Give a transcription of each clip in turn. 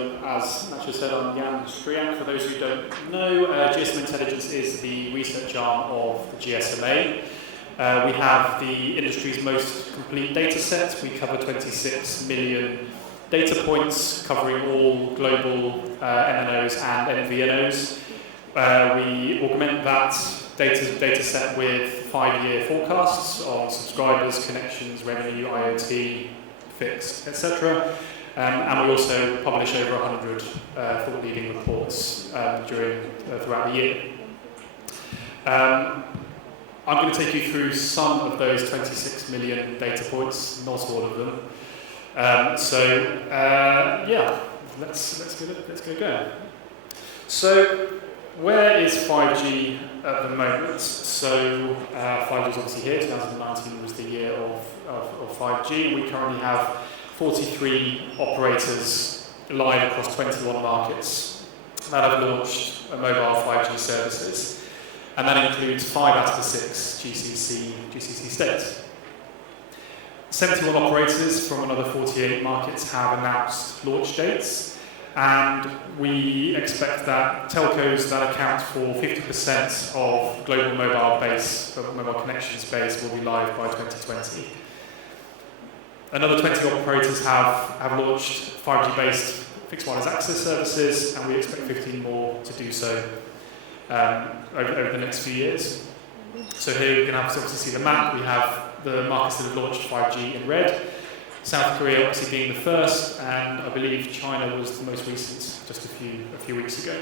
So, as Nacho said, I'm Stryjak. For those who don't know, GSMA Intelligence is the research arm of the GSMA. We have the industry's most complete data set. We cover 26 million data points, covering all global MNOs and MVNOs. We augment that data set with 5-year forecasts on subscribers, connections, revenue, IoT, fixed, etc. And we also publish over 100 thought-leading reports throughout the year. I'm going to take you through some of those 26 million data points, not all of them. Let's get going. So, where is 5G at the moment? So, 5G is obviously here. 2019 was the year of 5G. We currently have 43 operators live across 21 markets that have launched mobile 5G services. And that includes 5 out of the 6 GCC states. 71 operators from another 48 markets have announced launch dates. And we expect that telcos that account for 50% of global mobile connections base will be live by 2020. Another 20 operators have launched 5G-based fixed wireless access services, and we expect 15 more to do so over the next few years. So here you can obviously see the map. We have the markets that have launched 5G in red. South Korea obviously being the first, and I believe China was the most recent, just a few weeks ago.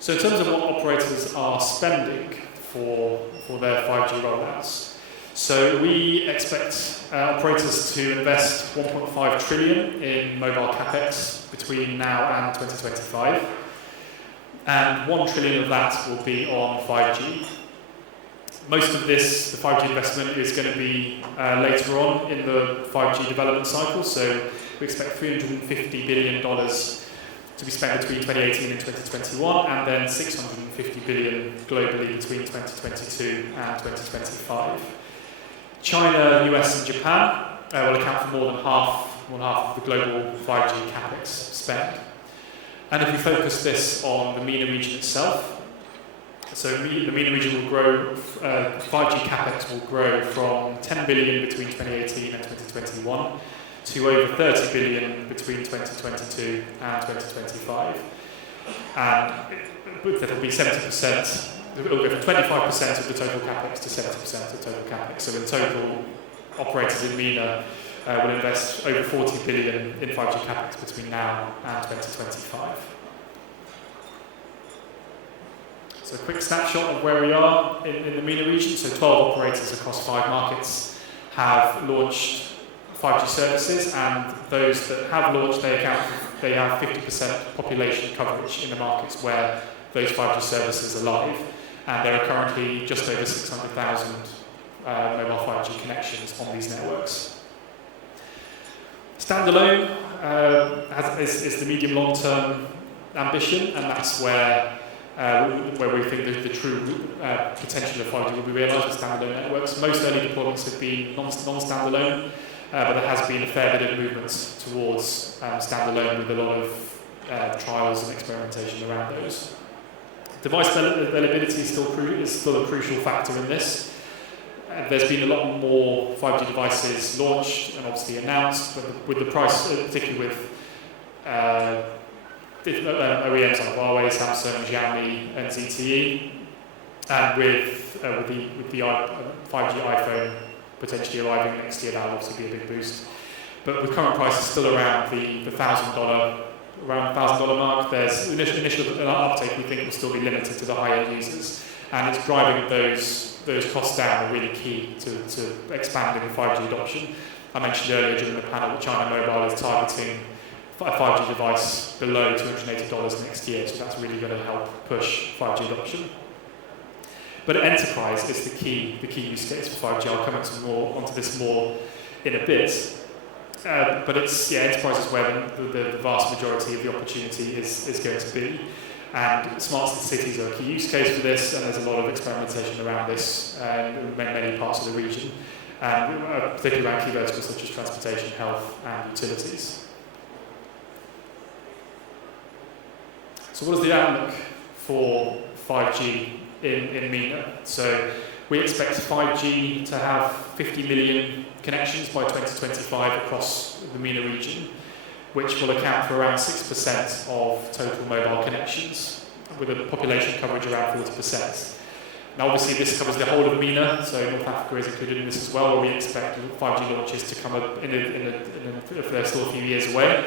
So in terms of what operators are spending for their 5G rollouts, so we expect operators to invest 1.5 trillion in mobile capex between now and 2025, and 1 trillion of that will be on 5G. Most of this, the 5G investment, is going to be later on in the 5G development cycle, so we expect $350 billion to be spent between 2018 and 2021, and then $650 billion globally between 2022 and 2025. China, US and Japan will account for more than half of the global 5G capex spend. And if we focus this on the MENA region itself, so the MENA region will grow, 5G capex will grow from 10 billion between 2018 and 2021 to over 30 billion between 2022 and 2025. And that will be 70%. It will go from 25% of the total capex to 70% of the total capex. So in total, operators in MENA will invest over 40 billion in 5G capex between now and 2025. So a quick snapshot of where we are in the MENA region. So 12 operators across 5 markets have launched 5G services, and those that have launched, they have 50% population coverage in the markets where those 5G services are live. And there are currently just over 600,000 mobile 5G connections on these networks. Standalone is the medium-long-term ambition, and that's where we think the true potential of 5G will be realised with standalone networks. Most early deployments have been non-standalone, but there has been a fair bit of movement towards standalone with a lot of trials and experimentation around those. Device availability is still a crucial factor in this. There's been a lot more 5G devices launched and obviously announced, but with the price, particularly with OEMs like Huawei, Samsung, Xiaomi, and ZTE, and with the 5G iPhone potentially arriving next year, that will obviously be a big boost. But with current prices still around the $1,000 mark, there's initial uptake we think will still be limited to the high-end users, and it's driving those costs down are really key to expanding 5G adoption. I mentioned earlier during the panel that China Mobile is targeting a 5G device below $280 next year, so that's really going to help push 5G adoption. But enterprise is the key use case for 5G. I'll come onto this more in a bit. But it's enterprise is where the vast majority of the opportunity is going to be. And smart cities are a key use case for this, and there's a lot of experimentation around this in many parts of the region. particularly around key verticals such as transportation, health, and utilities. So what is the outlook for 5G in MENA? So we expect 5G to have 50 million connections by 2025 across the MENA region, which will account for around 6% of total mobile connections, with a population coverage around 40%. Now obviously this covers the whole of MENA, so North Africa is included in this as well, where we expect 5G launches to come up if they're still a few years away.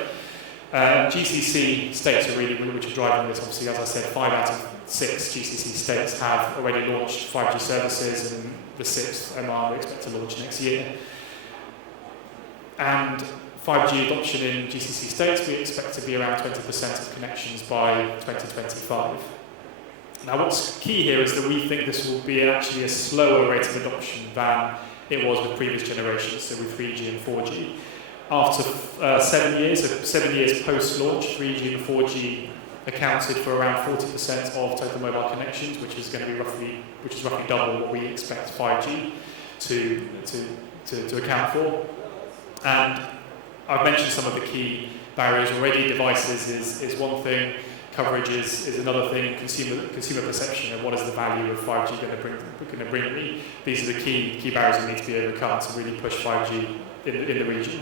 GCC states are really which are driving this. Obviously, as I said, 5 out of 6 GCC states have already launched 5G services, and the 6th, Oman, we expect to launch next year. And 5G adoption in GCC states, we expect to be around 20% of connections by 2025. Now what's key here is that we think this will be actually a slower rate of adoption than it was with previous generations, so with 3G and 4G. After 7 years post-launch, 3G and 4G accounted for around 40% of total mobile connections, which is roughly double what we expect 5G to account for. And I've mentioned some of the key barriers already. Devices is one thing. Coverage is another thing. Consumer perception of what is the value of 5G going to bring me. These are the key barriers that need to be overcome to really push 5G in the region.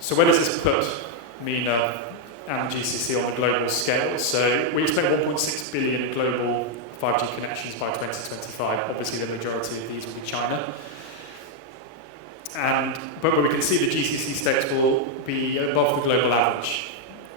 So where does this put MENA and GCC on the global scale? So we expect 1.6 billion global 5G connections by 2025. Obviously the majority of these will be China. But we can see the GCC states will be above the global average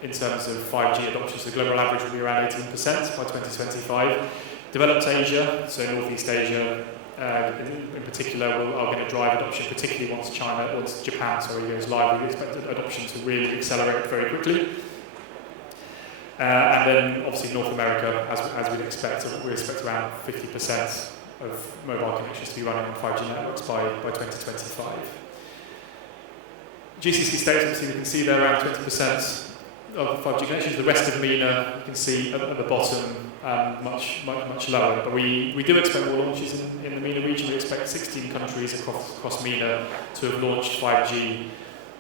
in terms of 5G adoption. So the global average will be around 18% by 2025. Developed Asia, so Northeast Asia in particular, are going to drive adoption, particularly once Japan goes live. We expect adoption to really accelerate very quickly. And then obviously North America, as we'd expect, we expect around 50% of mobile connections to be running on 5G networks by 2025. GCC states, obviously we can see they're around 20% of 5G connections. The rest of MENA, you can see at the bottom, much lower. But we do expect more launches in the MENA region. We expect 16 countries across MENA to have launched 5G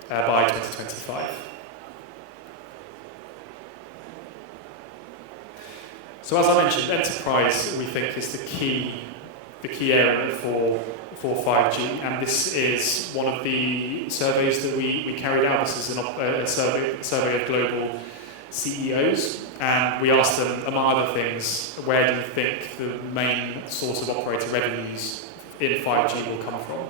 by 2025. So as I mentioned, enterprise, we think, is the key area for 5G, and this is one of the surveys that we carried out. This is a survey of global CEOs, and we asked them, among other things, where do you think the main source of operator revenues in 5G will come from?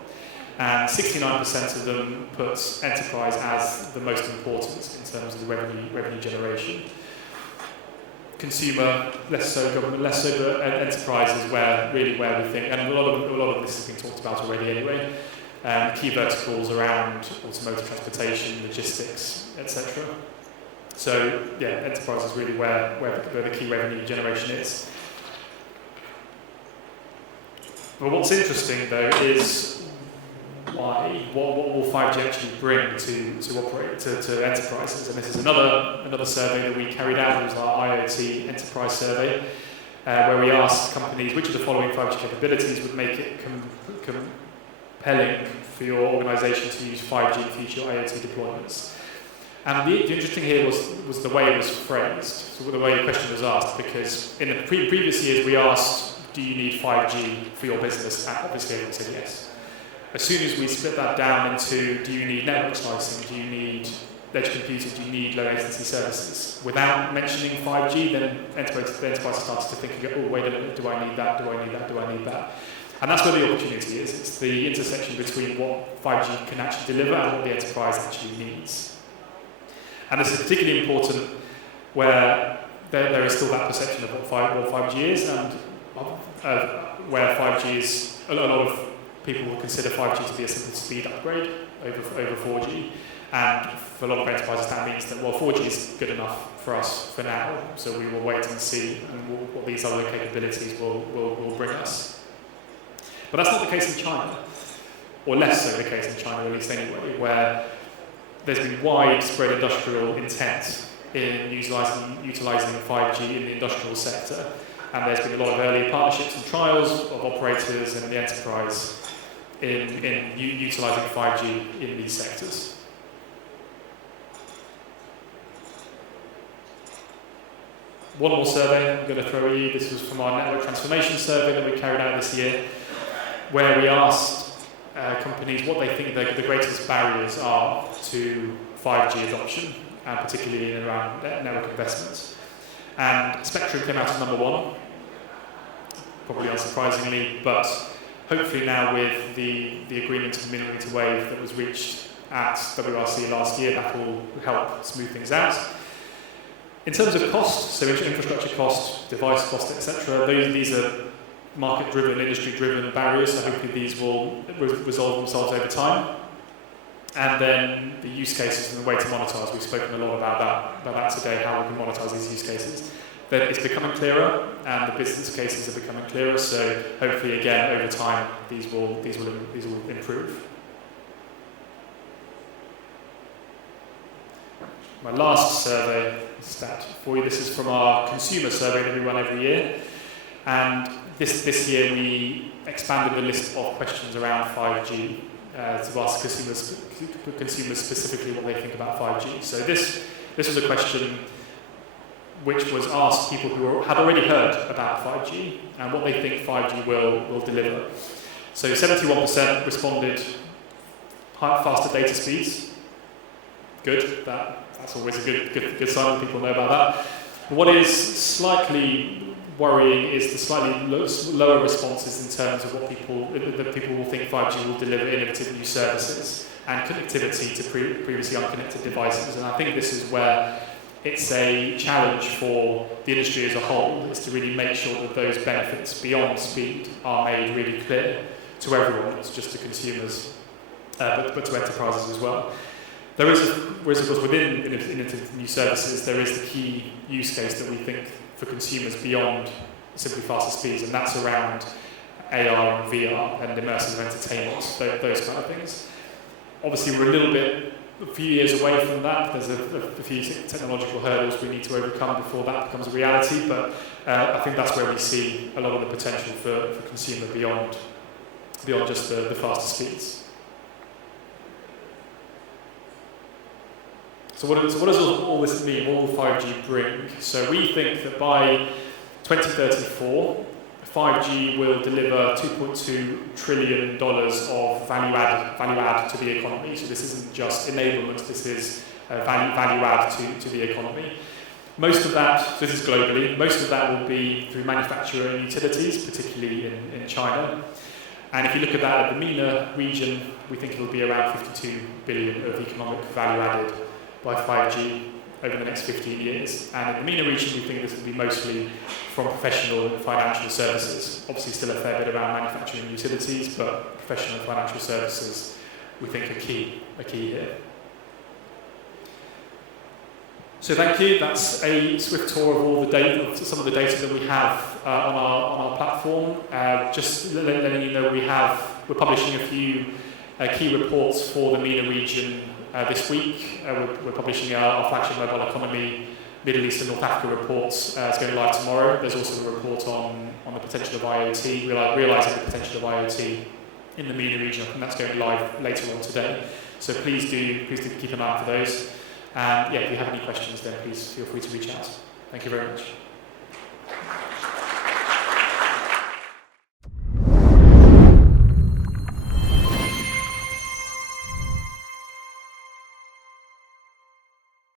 And 69% of them put enterprise as the most important in terms of the revenue generation. Consumer, less so, government, less so, but enterprise is where we think, and a lot of this has been talked about already anyway. Key verticals around automotive, transportation, logistics, etc. So yeah, enterprise is really where the key revenue generation is. But what's interesting though is what will 5G actually bring to enterprises? And this is another survey that we carried out. It was our IoT enterprise survey, where we asked companies which of the following 5G capabilities would make it compelling for your organisation to use 5G in future IoT deployments. And the interesting here was the way it was phrased, so the way the question was asked, because in the previous years we asked, do you need 5G for your business? And obviously everyone said yes. As soon as we split that down into, do you need network slicing, do you need edge computing, do you need low latency services, without mentioning 5G, then enterprise starts to think, oh wait a minute, do I need that, do I need that, do I need that? And that's where the opportunity is. It's the intersection between what 5G can actually deliver and what the enterprise actually needs. And this is particularly important where there is still that perception of what 5G is, and where 5G is, a lot of people will consider 5G to be a simple speed upgrade over 4G. And for a lot of enterprises, that means that, well, 4G is good enough for us for now, so we will wait and see what these other capabilities will bring us. But that's not the case in China, or less so the case in China, at least anyway, where there's been widespread industrial intent in utilising 5G in the industrial sector. And there's been a lot of early partnerships and trials of operators and the enterprise in utilising 5G in these sectors. One more survey I'm going to throw at you. This was from our network transformation survey that we carried out this year, where we asked companies what they think the greatest barriers are to 5G adoption, and particularly around network investments. And spectrum came out as number one, probably unsurprisingly, but hopefully now with the agreement of millimeter wave that was reached at WRC last year, that will help smooth things out. In terms of cost, so infrastructure cost, device cost, etc., these are market-driven, industry-driven barriers, so hopefully these will resolve themselves over time. And then the use cases and the way to monetize. We've spoken a lot about that today, how we can monetize these use cases. Then it's becoming clearer, and the business cases are becoming clearer. So hopefully, again, over time, these will improve. My last survey stat for you. This is from our consumer survey that we run every year, and this year we expanded the list of questions around 5G. To ask consumers specifically what they think about 5G. So this was a question which was asked people who had already heard about 5G and what they think 5G will deliver. So 71% responded faster data speeds. Good, that's always a good sign when people know about that. But what is slightly worrying is the slightly lower responses in terms of what people will think 5G will deliver innovative new services and connectivity to previously unconnected devices. And I think this is where it's a challenge for the industry as a whole, is to really make sure that those benefits beyond speed are made really clear to everyone, not just to consumers, but to enterprises as well. There is, whereas of course within innovative new services, there is the key use case that we think for consumers beyond simply faster speeds, and that's around AR and VR and immersive entertainment, those kind of things. Obviously, we're a few years away from that. There's a few technological hurdles we need to overcome before that becomes a reality, but I think that's where we see a lot of the potential for consumer beyond just the faster speeds. So what does all this mean? What will 5G bring? So we think that by 2034, 5G will deliver $2.2 trillion of value add to the economy. So this isn't just enablement, this is value add to the economy. Most of that, this is globally, most of that will be through manufacturing utilities, particularly in China. And if you look at that at the MENA region, we think it will be around 52 billion of economic value added by 5G over the next 15 years. And in the MENA region, we think this will be mostly from professional and financial services. Obviously still a fair bit around manufacturing and utilities, but professional and financial services, we think are key here. So thank you. That's a swift tour of all the data, some of the data that we have on our platform. Just letting you know, we're publishing a few key reports for the MENA region this week. We're publishing our flagship mobile economy, Middle East and North Africa reports. It's going live tomorrow. There's also a report on the potential of IoT, realising the potential of IoT in the MENA region. I think that's going live later on today. So please do keep an eye out for those. And if you have any questions, then please feel free to reach out. Thank you very much.